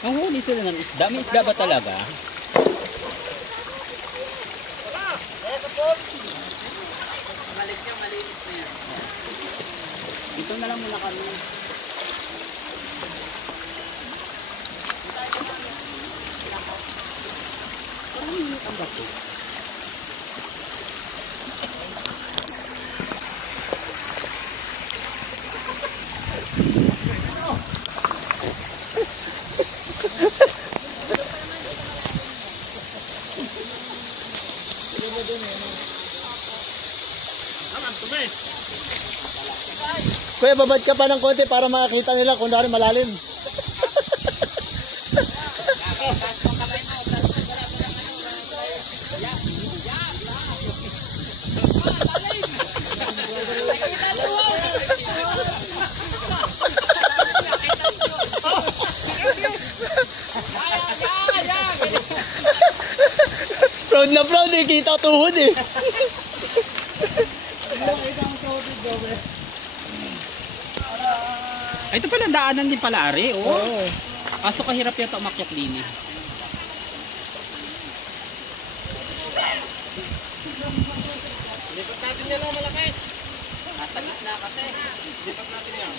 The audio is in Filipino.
Manghuli sila ng isda. May isda ba talaga? Ito na lang muna kami. Parang init ang bato. Kuya, babad ka pa ng konti para makakita nila kung narin malalim. Proud na proud eh, kita tuhod eh. Ay, ito pala daanan din pala, Ari. Oh. Oo. Kaso kahirap yata umakyat din eh. Lipat natin yan ang malaki. Nasa gitna kasi. Lipat natin yan.